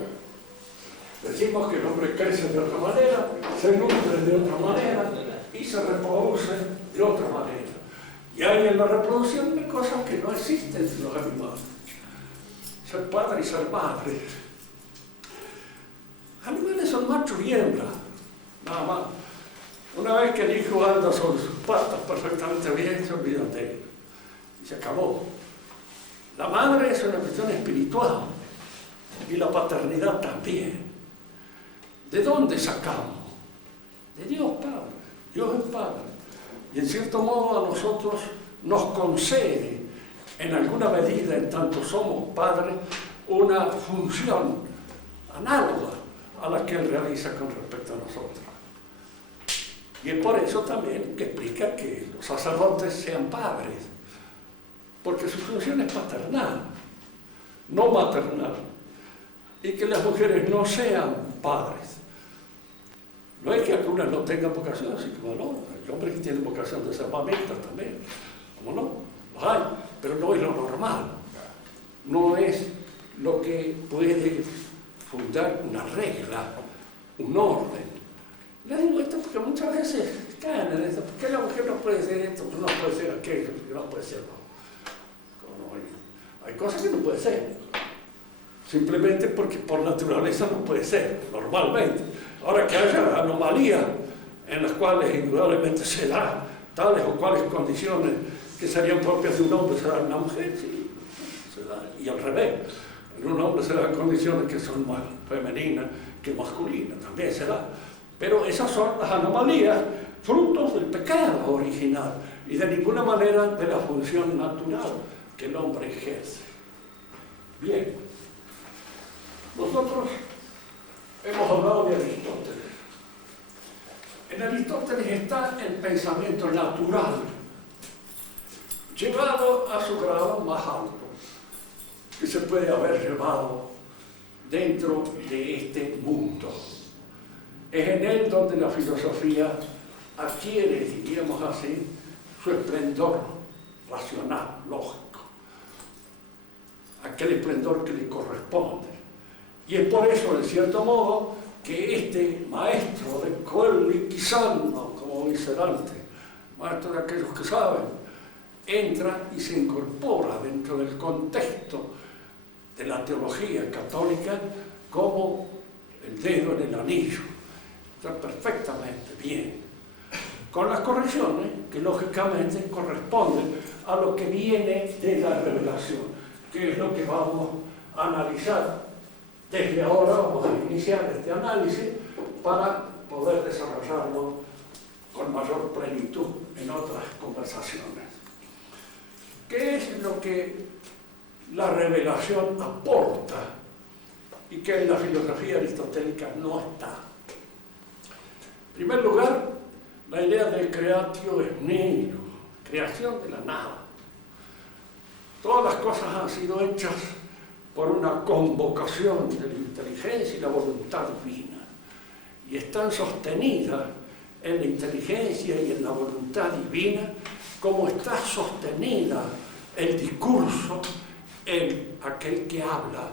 decimos que el hombre crece de otra manera, se nutre de otra manera y se reproduce de otra manera. Y hay en la reproducción de cosas que no existen en los animales. Ser padre y ser madre. Animales son macho y hembra, nada más. Una vez que el hijo anda sobre sus patas perfectamente bien, se olvidan de él. Y se acabó. La madre es una cuestión espiritual y la paternidad también. ¿De dónde sacamos? De Dios Padre. Dios es Padre. Y en cierto modo a nosotros nos concede, en alguna medida, en tanto somos padres, una función análoga a la que Él realiza con respecto a nosotros. Y es por eso también que explica que los sacerdotes sean padres, porque su función es paternal, no maternal, y que las mujeres no sean padres. No es que algunas no tengan vocación, así como no, hay hombres que tienen vocación de ser mamitas también, ¿cómo no? Los hay, pero no es lo normal. No es lo que puede fundar una regla, un orden. Le digo esto porque muchas veces caen en esto. ¿Por qué la mujer no puede ser esto? No puede ser aquello, no puede ser no. Hay cosas que no puede ser. Simplemente porque por naturaleza no puede ser, normalmente. Ahora que haya anomalías en las cuales indudablemente se da tales o cuales condiciones que serían propias de un hombre se dan en una mujer, sí, se da. Y al revés, en un hombre se dan condiciones que son más femeninas que masculinas, también se da. Pero esas son las anomalías frutos del pecado original y de ninguna manera de la función natural que el hombre ejerce. Bien, nosotros hemos hablado de Aristóteles. En Aristóteles está el pensamiento natural, llevado a su grado más alto, que se puede haber llevado dentro de este mundo. Es en él donde la filosofía adquiere, diríamos así, su esplendor racional, lógico. Aquel esplendor que le corresponde. Y es por eso, de cierto modo, que este maestro de Colliquisano, como dice Dante, maestro de aquellos que saben, entra y se incorpora dentro del contexto de la teología católica como el dedo en el anillo. Está perfectamente bien, con las correcciones que lógicamente corresponden a lo que viene de la revelación, que es lo que vamos a analizar. Desde ahora vamos a iniciar este análisis para poder desarrollarlo con mayor plenitud en otras conversaciones. ¿Qué es lo que la revelación aporta y que en la filosofía aristotélica no está? En primer lugar, la idea de creatio ex nihilo, creación de la nada. Todas las cosas han sido hechas por una convocación de la inteligencia y la voluntad divina, y están sostenidas en la inteligencia y en la voluntad divina, como está sostenida el discurso en aquel que habla,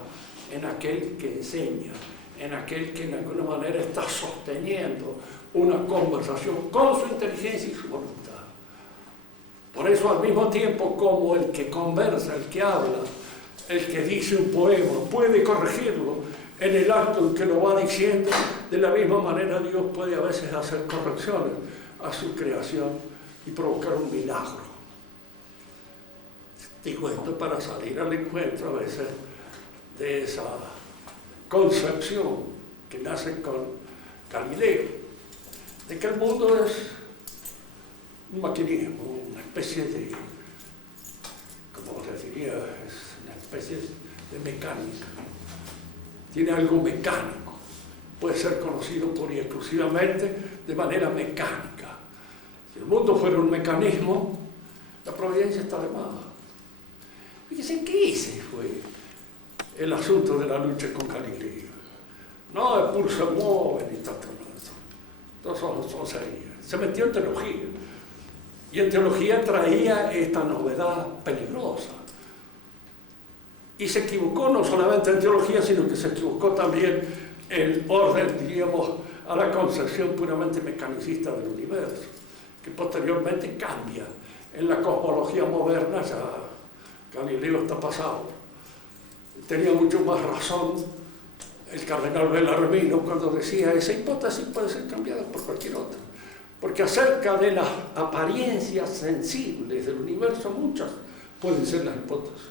en aquel que enseña, en aquel que de alguna manera está sosteniendo una conversación con su inteligencia y su voluntad. Por eso, al mismo tiempo como el que conversa, el que habla, el que dice un poema, puede corregirlo en el acto en que lo va diciendo, de la misma manera Dios puede a veces hacer correcciones a su creación y provocar un milagro. Digo esto para salir al encuentro a veces de esa concepción que nace con Galileo, de que el mundo es un maquinismo, una especie de, como les diría, es una especie de mecánica. Tiene algo mecánico, puede ser conocido pura y exclusivamente de manera mecánica. Si el mundo fuera un mecanismo, la providencia está de más. Fíjense que ese fue el asunto de la lucha con Galileo. No, el pulso se mueve y tanto eso. Entonces son serias. Se metió en teología. Y en teología traía esta novedad peligrosa. Y se equivocó no solamente en teología, sino que se equivocó también en orden, diríamos, a la concepción puramente mecanicista del universo, que posteriormente cambia. En la cosmología moderna ya Galileo está pasado. Tenía mucho más razón el cardenal Bellarmino cuando decía esa hipótesis puede ser cambiada por cualquier otra. Porque acerca de las apariencias sensibles del universo, muchas pueden ser las hipótesis,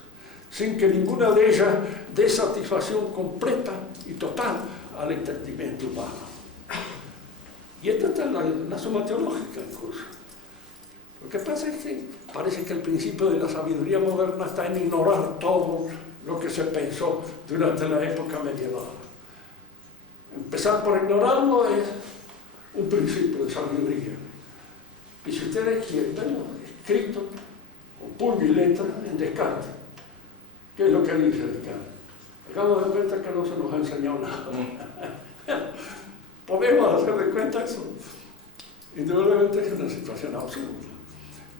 sin que ninguna de ellas dé satisfacción completa y total al entendimiento humano. Y esto está en la suma teológica incluso. Lo que pasa es que parece que el principio de la sabiduría moderna está en ignorar todo lo que se pensó durante la época medieval. Empezar por ignorarlo es un principio de sabiduría. Y si ustedes quieren verlo escrito con puño y letra en Descartes, ¿qué es lo que dice Descartes? Hagamos de cuenta que no se nos ha enseñado nada. ¿Podemos hacer de cuenta eso? Indudablemente es una situación absurda.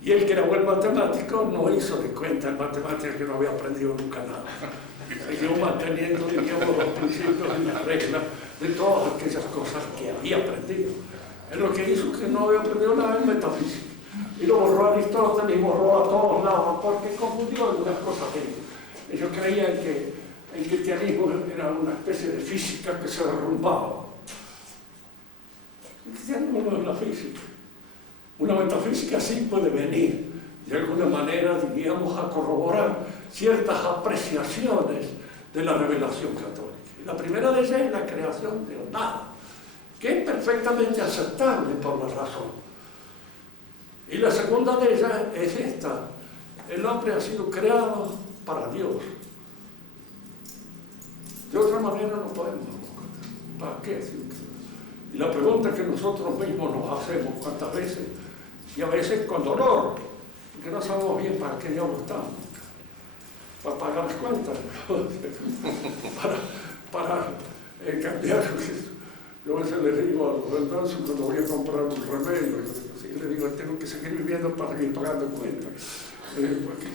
Y él, que era buen matemático, no hizo de cuenta en matemáticas que no había aprendido nunca nada. Siguió manteniendo, digamos, los principios y las reglas de todas aquellas cosas que había aprendido. Es lo que hizo que no había aprendido nada en metafísica. Y lo borró a Aristóteles y borró a todos lados, porque confundió algunas cosas de ellos. Ellos creían que el cristianismo era una especie de física que se derrumbaba. El cristianismo no es la física. Una metafísica sí puede venir, de alguna manera, diríamos, a corroborar ciertas apreciaciones de la revelación católica. Y la primera de ellas es la creación de nada, que es perfectamente aceptable por la razón. Y la segunda de ellas es esta: el hombre ha sido creado para Dios. De otra manera no podemos. ¿Para qué? Y la pregunta que nosotros mismos nos hacemos cuántas veces, y a veces con dolor, porque no sabemos bien para qué diablos estamos. Para pagar las cuentas, para cambiar. Yo a veces le digo a los entonces, cuando voy a comprar un remedio, le digo, tengo que seguir viviendo para seguir pagando cuentas. Porque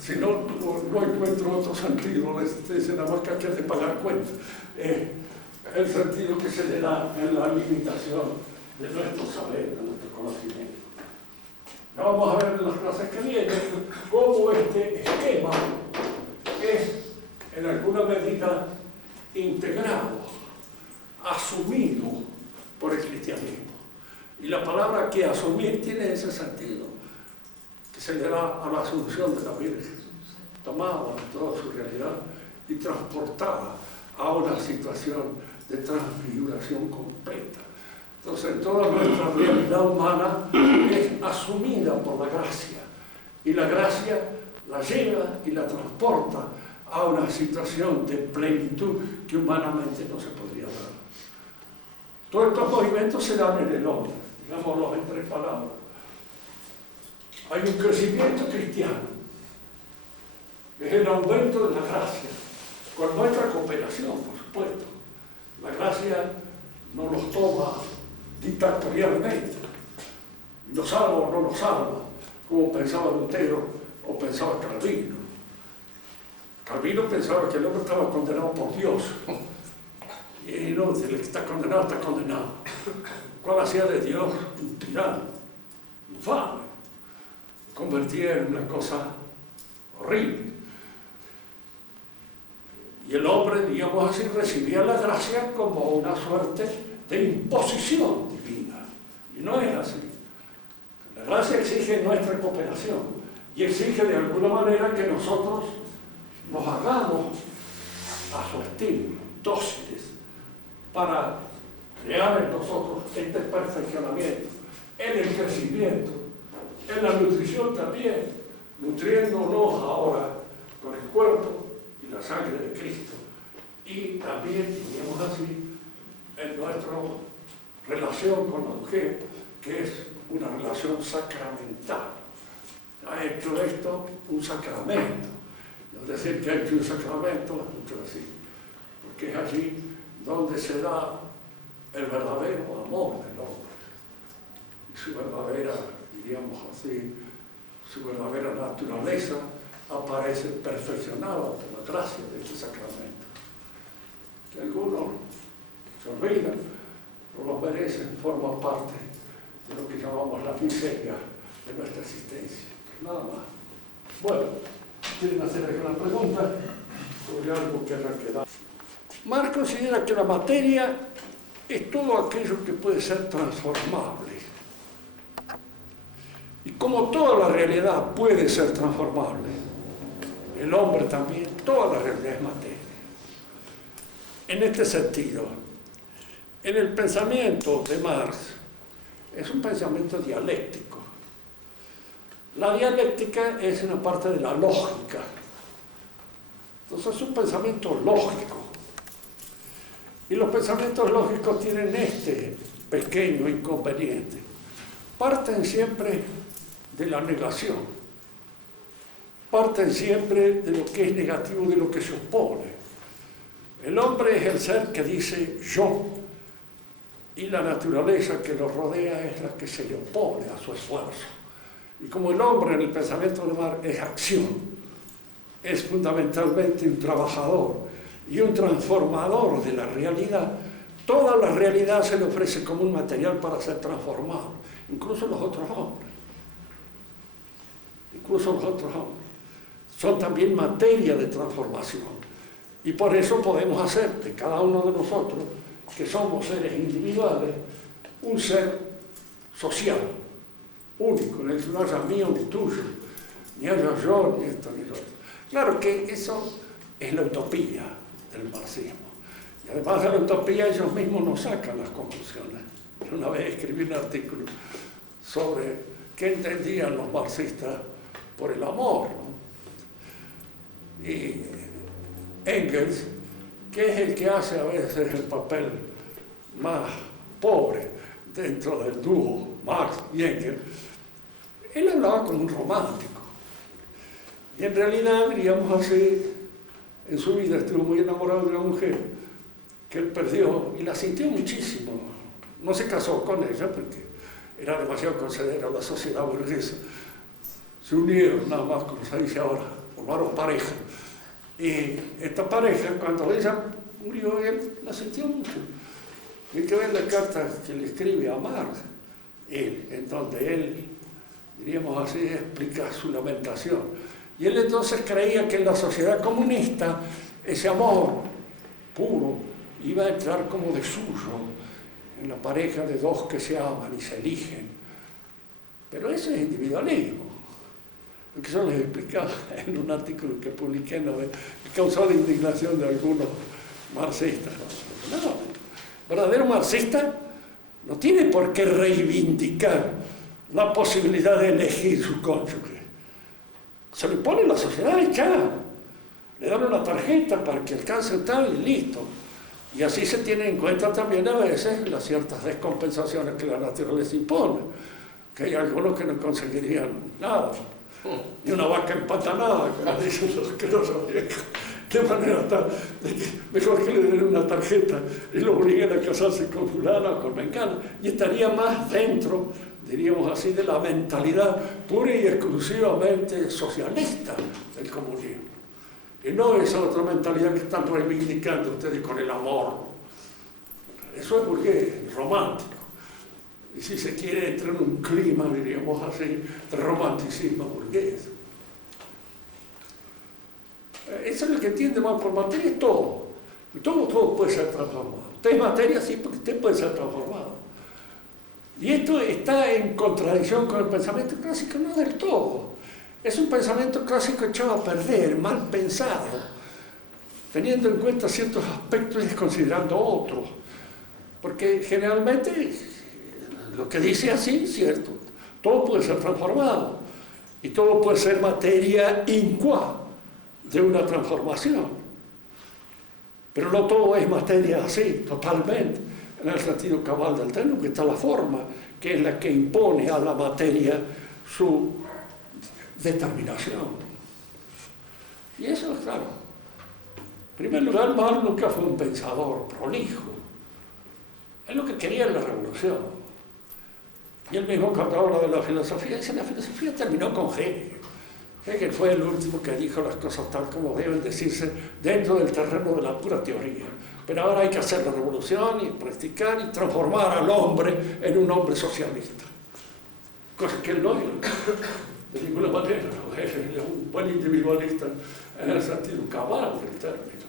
si no, no encuentro otro sentido, dice nada más que hay que pagar cuentas. El sentido que se le da en la limitación de nuestro saber, de nuestro conocimiento. Ya vamos a ver en las clases que vienen cómo este esquema es en alguna medida integrado, asumido por el cristianismo. Y la palabra que asumir tiene ese sentido, que se le da a la asunción de la Virgen, tomada en toda su realidad y transportada a una situación de transfiguración completa. Entonces, toda nuestra realidad humana es asumida por la gracia, y la gracia la lleva y la transporta a una situación de plenitud que humanamente no se podría dar. Todos estos movimientos se dan en el hombre, digámoslo en 3 palabras. Hay un crecimiento cristiano, es el aumento de la gracia, con nuestra cooperación, por supuesto. La gracia no nos toma dictatorialmente, nos salva o no nos salva, como pensaba Lutero o pensaba Calvino. Calvino pensaba que el hombre estaba condenado por Dios. Y no, si el que está condenado, está condenado. ¿Cuál hacía de Dios? Un tirano, infame. Convertía en una cosa horrible. Y el hombre, digamos así, recibía la gracia como una suerte de imposición divina. Y no es así. La gracia exige nuestra cooperación y exige de alguna manera que nosotros nos hagamos a su estilo, dóciles, para crear en nosotros este perfeccionamiento, en el crecimiento, en la nutrición también, nutriéndonos ahora con el cuerpo y la sangre de Cristo, y también, digamos así, en nuestra relación con el objeto, que es una relación sacramental. Ha hecho esto un sacramento. No decir que ha hecho un sacramento, mucho así, porque es allí donde se da el verdadero amor del hombre y su verdadera, diríamos así, su verdadera naturaleza aparece perfeccionada por la gracia de este sacramento, que algunos se olvidan, no los merecen, forman parte de lo que llamamos la miseria de nuestra existencia. Nada más. Bueno, ¿quieren hacer alguna pregunta sobre algo que haya quedado? Marx considera que la materia es todo aquello que puede ser transformable. Y como toda la realidad puede ser transformable, el hombre también, toda la realidad es materia. En este sentido, en el pensamiento de Marx, es un pensamiento dialéctico. La dialéctica es una parte de la lógica. Entonces es un pensamiento lógico. Y los pensamientos lógicos tienen este pequeño inconveniente. Parten siempre de la negación. Parten siempre de lo que es negativo, de lo que se opone. El hombre es el ser que dice yo, y la naturaleza que lo rodea es la que se le opone a su esfuerzo. Y como el hombre en el pensamiento de Marx es acción, es fundamentalmente un trabajador y un transformador de la realidad, toda la realidad se le ofrece como un material para ser transformado, incluso los otros hombres. Incluso los otros hombres son también materia de transformación. Y por eso podemos hacer de cada uno de nosotros, que somos seres individuales, un ser social, único, en el que no haya mío ni tuyo, ni haya yo, ni esto ni lo otro. Claro que eso es la utopía del marxismo. Y además de la utopía, ellos mismos no sacan las conclusiones. Yo una vez escribí un artículo sobre qué entendían los marxistas por el amor, ¿no? Y Engels, que es el que hace a veces el papel más pobre dentro del dúo Marx y Engels, él hablaba como un romántico. Y en realidad, diríamos así, en su vida estuvo muy enamorado de una mujer que él perdió y la sintió muchísimo. No se casó con ella porque era demasiado conceder a la sociedad burguesa. Se unieron nada más, como se dice ahora, formaron pareja. Y esta pareja, cuando ella murió, él la sintió mucho. Y hay que ver la carta que le escribe a Marx, él, en donde él, diríamos así, explica su lamentación. Y él entonces creía que en la sociedad comunista ese amor puro iba a entrar como de suyo en la pareja de dos que se aman y se eligen. Pero ese es individualismo. Lo que yo les explicaba en un artículo que publiqué, ¿no?, que causó la indignación de algunos marxistas. No, el verdadero marxista no tiene por qué reivindicar la posibilidad de elegir su cónyuge. Se le pone la sociedad echada, le dan una tarjeta para que alcance tal y listo. Y así se tiene en cuenta también a veces las ciertas descompensaciones que la naturaleza impone, que hay algunos que no conseguirían nada, ni una vaca empatanada, como dicen los asquerosos viejos. De manera tal, de que mejor que le den una tarjeta y lo obliguen a casarse con fulano o con mengano, y estaría más dentro, diríamos así, de la mentalidad pura y exclusivamente socialista del comunismo. Y no esa otra mentalidad que están reivindicando ustedes con el amor. Eso es burgués, romántico. Y si se quiere, entra en un clima, diríamos así, de romanticismo burgués. Eso es lo que entiende más por materia, es todo. Todo puede ser transformado. Usted es materia, sí, porque usted puede ser transformado. Y esto está en contradicción con el pensamiento clásico, no del todo. Es un pensamiento clásico echado a perder, mal pensado, teniendo en cuenta ciertos aspectos y desconsiderando otros. Porque generalmente lo que dice así es cierto. Todo puede ser transformado y todo puede ser materia incua de una transformación. Pero no todo es materia así, totalmente, en el sentido cabal del término, que está la forma, que es la que impone a la materia su determinación. Y eso es claro. En primer lugar, Marx nunca fue un pensador prolijo. Es lo que quería en la revolución. Y él mismo, cuando habla de la filosofía, dice: la filosofía terminó con Hegel. Hegel fue el último que dijo las cosas tal como deben decirse dentro del terreno de la pura teoría. Pero ahora hay que hacer la revolución y practicar y transformar al hombre en un hombre socialista. Cosa que él no era de ninguna manera. Hegel es un buen individualista en el sentido cabal del término.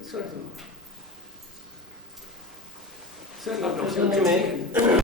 Eso es, esa es la noción que tiene.